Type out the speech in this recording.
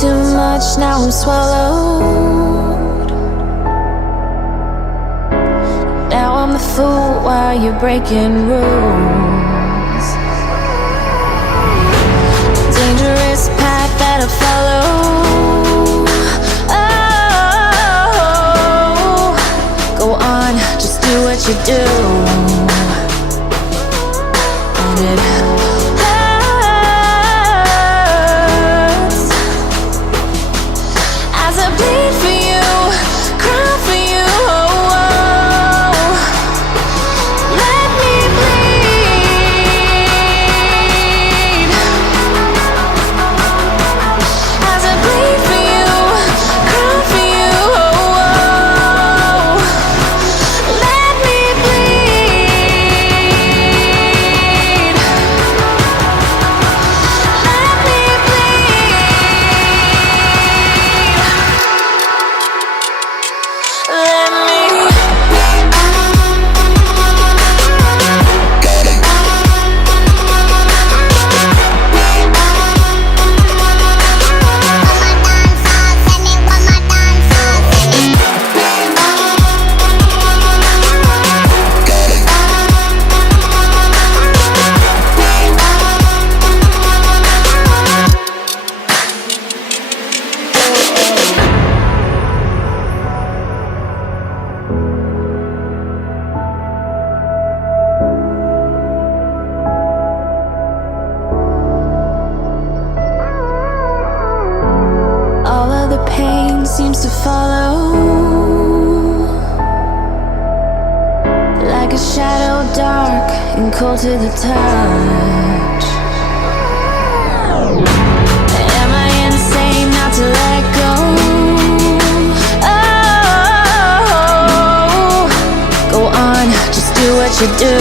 too much, now I'm swallowed. Now I'm the fool while you're breaking rules. Dangerous path that I follow. Oh, go on, just do what you do. And it hurts as I bleed for you, cry for you. Oh, let me bleed as I bleed for you, cry for you. Oh, let me bleed. Let me bleed. Let me. All of the pain seems to follow, like a shadow dark and cold to the touch. Am I insane not to let go? Oh, go on, just do what you do.